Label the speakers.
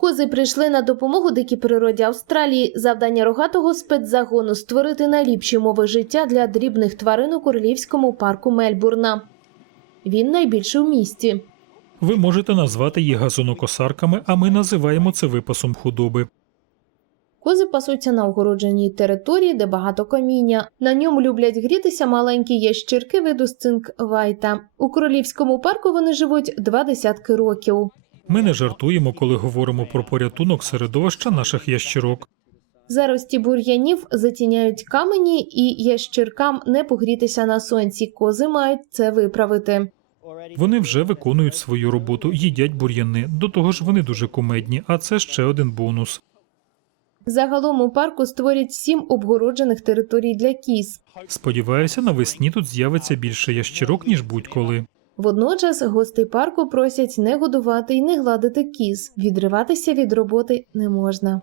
Speaker 1: Кози прийшли на допомогу дикій природі Австралії. Завдання рогатого спецзагону створити найліпші умови життя для дрібних тварин у королівському парку Мельбурна. Він найбільший у місті.
Speaker 2: Ви можете назвати їх газонокосарками, а ми називаємо це випасом худоби.
Speaker 1: Кози пасуться на огородженій території, де багато каміння. На ньому люблять грітися маленькі ящірки виду сцинк вайта. У королівському парку вони живуть два десятки років.
Speaker 2: Ми не жартуємо, коли говоримо про порятунок середовища наших ящірок.
Speaker 1: Зарості бур'янів затіняють камені, і ящіркам не погрітися на сонці. Кози мають це виправити.
Speaker 2: Вони вже виконують свою роботу, їдять бур'яни. До того ж, вони дуже кумедні, а це ще один бонус.
Speaker 1: Загалом у парку створять сім обгороджених територій для кіз.
Speaker 2: Сподіваюся, навесні тут з'явиться більше ящірок, ніж будь-коли.
Speaker 1: Водночас гости парку просять не годувати і не гладити кіз. Відриватися від роботи не можна.